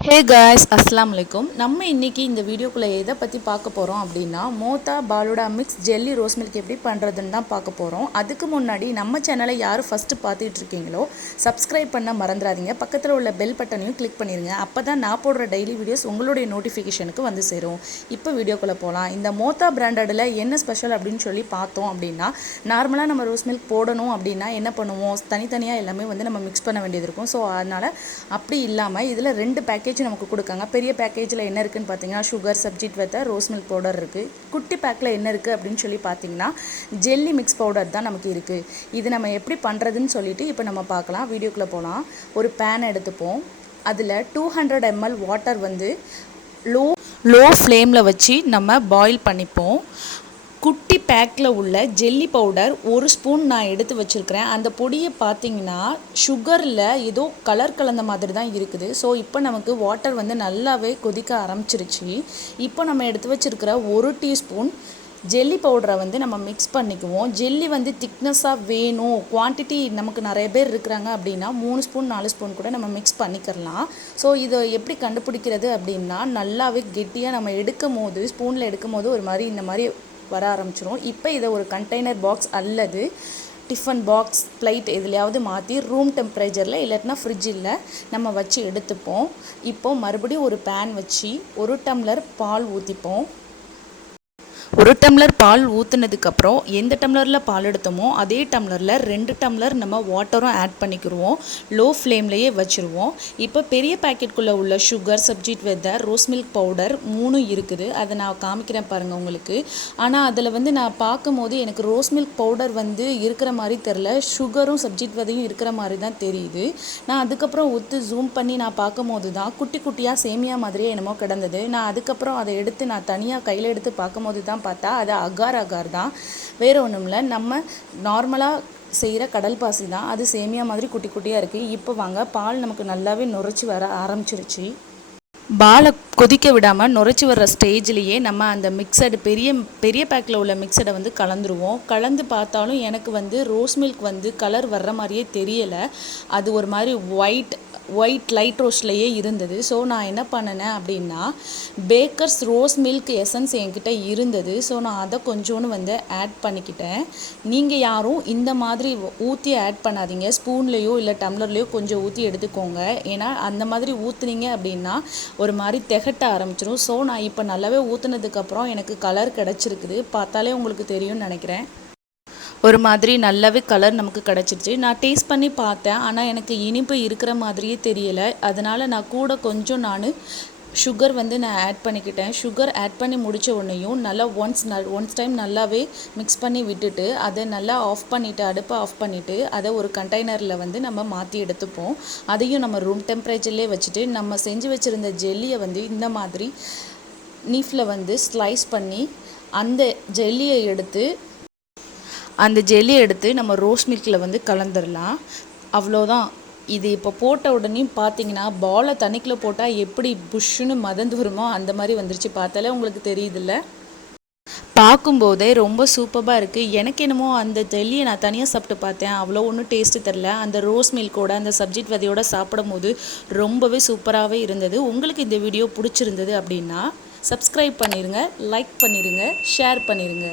Hey guys, அஸ்ஸலாமு அலைக்கும். நம்ம இன்றைக்கி இந்த வீடியோக்குள்ளே எதை பற்றி பார்க்க போகிறோம் அப்படின்னா, Motha falooda mix jelly rose milk எப்படி பண்ணுறதுன்னு தான் பார்க்க போகிறோம். அதுக்கு முன்னாடி நம்ம சேனலை யார் ஃபஸ்ட்டு பார்த்துட்டு இருக்கீங்களோ சப்ஸ்கிரைப் பண்ண மறந்துடாதீங்க. பக்கத்தில் உள்ள பெல் பட்டனையும் கிளிக் பண்ணிடுங்க. அப்போ தான் நான் போடுற டெய்லி வீடியோஸ் உங்களுடைய நோட்டிஃபிகேஷனுக்கு வந்து சேரும். இப்போ வீடியோக்குள்ளே போகலாம். இந்த மோத்தா பிராண்டடில் என்ன ஸ்பெஷல் அப்படின்னு சொல்லி பார்த்தோம் அப்படின்னா, நார்மலாக நம்ம ரோஸ் மில்க் போடணும் அப்படின்னா என்ன பண்ணுவோம், தனித்தனியாக எல்லாமே வந்து நம்ம மிக்ஸ் பண்ண வேண்டியது இருக்கும். ஸோ அதனால் அப்படி இல்லாமல் இதில் 2 பேக்கேஜ் நமக்கு கொடுக்காங்க. பெரிய பேக்கேஜில் என்ன இருக்குன்னு பார்த்தீங்கன்னா, sugar, subject rose milk powder இருக்குது. குட்டி பேக்கில் என்ன இருக்குது அப்படின்னு சொல்லி பார்த்தீங்கன்னா, ஜெல்லி மிக்ஸ் பவுடர் தான் நமக்கு இருக்குது. இது நம்ம எப்படி பண்ணுறதுன்னு சொல்லிட்டு இப்போ நம்ம பார்க்கலாம். வீடியோக்குள்ளே போகலாம். ஒரு பேன் எடுத்துப்போம். அதில் 200 ml வாட்டர் வந்து லோ ஃப்ளேமில் வச்சு நம்ம பாயில் பண்ணிப்போம். குட்டி பேக்கில் உள்ள ஜெல்லி பவுடர் 1 ஸ்பூன் நான் எடுத்து வச்சுருக்கிறேன். அந்த பொடியை பார்த்திங்கன்னா சுகரில் ஏதோ கலர் கலந்த மாதிரி தான் இருக்குது. ஸோ இப்போ நமக்கு வாட்டர் வந்து நல்லாவே கொதிக்க ஆரம்பிச்சிருச்சு. இப்போ நம்ம எடுத்து வச்சுருக்கிற 1 டீஸ்பூன் ஜெல்லி பவுடரை வந்து நம்ம மிக்ஸ் பண்ணிக்குவோம். ஜெல்லி வந்து திக்னஸாக வேணும், குவான்டிட்டி நமக்கு நிறைய பேர் இருக்கிறாங்க அப்படின்னா 3 ஸ்பூன் 4 ஸ்பூன் கூட நம்ம மிக்ஸ் பண்ணிக்கிறலாம். ஸோ இதை எப்படி கண்டுபிடிக்கிறது அப்படின்னா, நல்லாவே கெட்டியாக நம்ம எடுக்கும் போது, ஸ்பூனில் எடுக்கும் போது ஒரு மாதிரி இந்த மாதிரி வர ஆரம்பிச்சிரும். இப்போ இதை ஒரு கண்டெய்னர் பாக்ஸ் அல்லது டிஃபன் பாக்ஸ், பிளைட் எதுலையாவது மாற்றி ரூம் டெம்பரேச்சரில் இல்லாட்டினா ஃப்ரிட்ஜில் நம்ம வச்சு எடுத்துப்போம். இப்போது மறுபடியும் ஒரு பேன் வச்சு 1 டம்ளர் பால் ஊற்றிப்போம். 1 டம்ளர் பால் ஊற்றுனதுக்கப்புறம் எந்த டம்ளரில் பால் எடுத்தோமோ அதே டம்ளரில் 2 டம்ளர் நம்ம வாட்டரும் ஆட் பண்ணிக்கிடுவோம். லோ ஃப்ளேம்லேயே வச்சுருவோம். இப்போ பெரிய பேக்கெட்டுக்குள்ளே உள்ள sugar, subject rose milk powder 3 இருக்குது. அதை நான் காமிக்கிறேன் பாருங்கள் உங்களுக்கு. ஆனால் அதில் வந்து நான் பார்க்கும்போது எனக்கு ரோஸ் மில்க் பவுடர் வந்து இருக்கிற மாதிரி தெரில, சுகரும் சப்ஜெக்ட் இருக்கிற மாதிரி தான் தெரியுது. நான் அதுக்கப்புறம் ஜூம் பண்ணி நான் பார்க்கும்போது தான் குட்டி குட்டியாக சேமியா மாதிரியே என்னமோ கிடந்தது. நான் அதுக்கப்புறம் அதை எடுத்து நான் தனியாக கையில் எடுத்து பார்க்கும்போது தான் பார்த்தா அது அகார் தான், வேறு ஒன்றும் இல்லை. நம்ம நார்மலாக செய்கிற கடல் பாசி தான், அது சேமியா மாதிரி குட்டி குட்டியாக இருக்குது. இப்போ வாங்க, பால் நமக்கு நல்லாவே நுரைச்சி வர ஆரம்பிச்சிருச்சு. பாலை கொதிக்க விடாமல் நுரைச்சி வர்ற ஸ்டேஜ்லேயே நம்ம அந்த மிக்சடு பெரிய பேக்கில் உள்ள மிக்சடை வந்து கலந்துருவோம். கலந்து பார்த்தாலும் எனக்கு வந்து ரோஸ் மில்க் வந்து கலர் வர்ற மாதிரியே தெரியலை. அது ஒரு மாதிரி ஒயிட் லைட் ரோஸ்ட்லேயே இருந்தது. ஸோ நான் என்ன பண்ணினேன் அப்படின்னா, பேக்கர்ஸ் ரோஸ் மில்க் எசன்ஸ் என்கிட்ட இருந்தது. ஸோ நான் அதை கொஞ்சோன்னு வந்து ஆட் பண்ணிக்கிட்டேன். நீங்கள் யாரும் இந்த மாதிரி ஊற்றி ஆட் பண்ணாதீங்க. ஸ்பூன்லேயோ இல்லை டம்ளர்லேயோ கொஞ்சம் ஊற்றி எடுத்துக்கோங்க. ஏன்னா அந்த மாதிரி ஊற்றுனீங்க அப்படின்னா ஒரு மாதிரி திகட்ட ஆரம்பிச்சிடும். ஸோ நான் இப்போ நல்லாவே ஊற்றுனதுக்கப்புறம் எனக்கு கலர் கிடச்சிருக்குது. பார்த்தாலே உங்களுக்கு தெரியும்னு நினைக்கிறேன். ஒரு மாதிரி நல்லாவே கலர் நமக்கு கிடச்சிருச்சு. நான் டேஸ்ட் பண்ணி பார்த்தேன், ஆனால் எனக்கு இனிப்பு இருக்கிற மாதிரியே தெரியலை. அதனால் நான் கூட கொஞ்சம் சுகர் வந்து நான் ஆட் பண்ணிக்கிட்டேன். சுகர் ஆட் பண்ணி முடித்த உடனேயும் நல்லா ஒன்ஸ் டைம் நல்லாவே மிக்ஸ் பண்ணி விட்டுட்டு அதை நல்லா அடுப்பை ஆஃப் பண்ணிவிட்டு அதை ஒரு கண்டெய்னரில் வந்து நம்ம மாற்றி எடுத்துப்போம். அதையும் நம்ம ரூம் டெம்பரேச்சர்லேயே வச்சுட்டு நம்ம செஞ்சு வச்சுருந்த ஜெல்லியை வந்து இந்த மாதிரி நீஃபில் வந்து ஸ்லைஸ் பண்ணி அந்த ஜெல்லியை எடுத்து நம்ம ரோஸ் மில்கில் வந்து கலந்துடலாம். அவ்வளோதான். இது இப்போ போட்ட உடனே பார்த்தீங்கன்னா, பாலை தண்ணிக்குள்ளே போட்டால் எப்படி புஷ்ஷுன்னு மதந்து வருமோ அந்த மாதிரி வந்துருச்சு. பார்த்தாலே உங்களுக்கு தெரியுதுல்ல. பார்க்கும்போதே ரொம்ப சூப்பராக இருக்குது. எனக்கு என்னமோ அந்த ஜெல்லியை நான் தனியாக சாப்பிட்டு பார்த்தேன், அவ்வளோ ஒன்றும் டேஸ்ட்டு தெரில. அந்த ரோஸ் மில்கோட அந்த சப்ஜெக்ட் விதையோடு சாப்பிடும் போது ரொம்பவே சூப்பராகவே இருந்தது. உங்களுக்கு இந்த வீடியோ பிடிச்சிருந்தது அப்படின்னா சப்ஸ்கிரைப் பண்ணிடுங்க, லைக் பண்ணிடுங்க, ஷேர் பண்ணிடுங்க.